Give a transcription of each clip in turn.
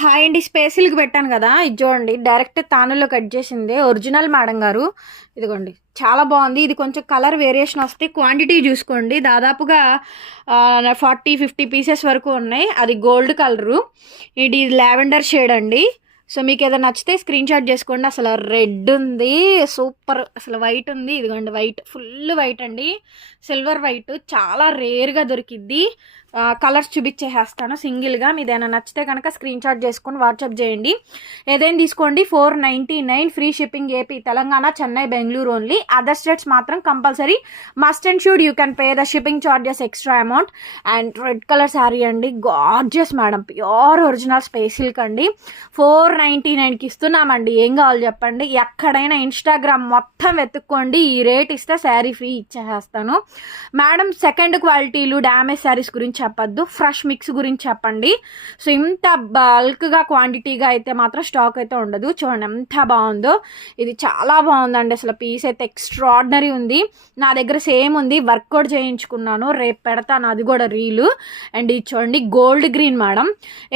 Hi అండి. స్పేసిల్కి పెట్టాను కదా, ఇది చూడండి. డైరెక్ట్ తానులో కట్ చేసింది, ఒరిజినల్ మేడం గారు. ఇదిగోండి, చాలా బాగుంది. ఇది కొంచెం కలర్ వేరియేషన్ వస్తే క్వాంటిటీ చూసుకోండి. దాదాపుగా 40-50 పీసెస్ వరకు ఉన్నాయి. అది గోల్డ్ కలరు, ఇది లావెండర్ షేడ్ అండి. సో మీకు ఏదైనా నచ్చితే స్క్రీన్ షాట్ చేసుకోండి. అసలు రెడ్ ఉంది, సూపర్. అసలు వైట్ ఉంది, ఇదిగోండి వైట్, ఫుల్ వైట్ అండి, సిల్వర్ వైట్. చాలా రేర్గా దొరికిద్ది. కలర్స్ చూపించేసేస్తాను సింగిల్గా. మీది ఏమైనా నచ్చితే కనుక స్క్రీన్ షాట్ చేసుకొని వాట్సాప్ చేయండి. ఏదైనా తీసుకోండి. 499 free shipping. AP, Telangana, Chennai, Bengaluru only. Other states మాత్రం compulsory must and should you can pay the shipping charges extra amount. And red colour sari అండి, గార్జియస్ మేడం, ప్యూర్ ఒరిజినల్ స్పేస్ సిల్క్ అండి. 499కి ఇస్తున్నామండి. ఏం కావాలి చెప్పండి. ఎక్కడైనా ఇన్స్టాగ్రామ్ మొత్తం వెతుక్కోండి, ఈ రేట్ ఇస్తే శారీ ఫ్రీ ఇచ్చేస్తాను మేడం. సెకండ్ క్వాలిటీలు, డ్యామేజ్ శారీస్ గురించి చెప్పద్దు, ఫ్రెష్ మిక్స్ గురించి చెప్పండి. సో ఇంత బల్క్గా క్వాంటిటీగా అయితే మాత్రం స్టాక్ అయితే ఉండదు. చూడండి ఎంత బాగుందో, ఇది చాలా బాగుందండి. అసలు పీస్ అయితే ఎక్స్ట్రాడినరీ ఉంది. నా దగ్గర సేమ్ ఉంది, వర్క్ కూడా చేయించుకున్నాను, రేపు పెడతాను అది కూడా రీలు. అండ్ ఇది చూడండి, గోల్డ్ గ్రీన్ మేడం.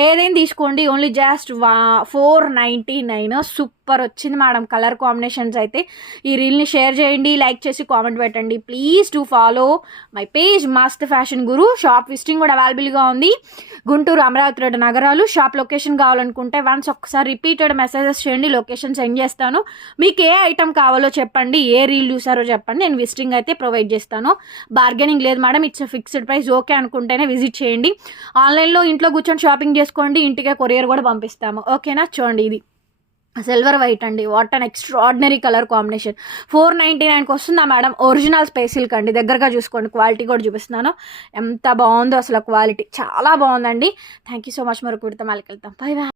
ఏదైనా తీసుకోండి, ఓన్లీ జస్ట్ 499. సూపర్ వచ్చింది మేడం. కలర్ కాంబినేషన్స్ అయితే. ఈ రీల్ని షేర్ చేయండి, లైక్ చేసి కామెంట్ పెట్టండి. Please to follow my page మస్త్ ఫ్యాషన్ గురు. షాప్ విజిటింగ్ కూడా అవైలబుల్గా ఉంది. గుంటూరు, అమరావతి, 2 నగరాలు. షాప్ లొకేషన్ కావాలనుకుంటే వన్స్ ఒక్కసారి రిపీటెడ్ మెసేజెస్ చేయండి, లొకేషన్ సెండ్ చేస్తాను. మీకు ఏ ఐటమ్ కావాలో చెప్పండి, ఏ రీల్ చూసారో చెప్పండి, నేను విజిటింగ్ అయితే ప్రొవైడ్ చేస్తాను. బార్గెనింగ్ లేదు madam, it's fixed price. Okay అనుకుంటేనే విజిట్ చేయండి. ఆన్లైన్లో ఇంట్లో కూర్చొని షాపింగ్ చేసుకోండి, ఇంటికే కొరియర్ కూడా పంపిస్తాము. ఓకేనా. చూడండి, ఇది సిల్వర్ వైట్ అండి. What an extraordinary colour combination. 499కి వస్తుందా మేడం. ఒరిజినల్ స్పేస్ సిల్క్ అండి, దగ్గరగా చూసుకోండి. క్వాలిటీ కూడా చూపిస్తున్నాను, ఎంత బాగుందో అసలు. క్వాలిటీ చాలా బాగుందండి. Thank you so much. మరొక విడత మళ్ళీ వెళ్తాం. By by.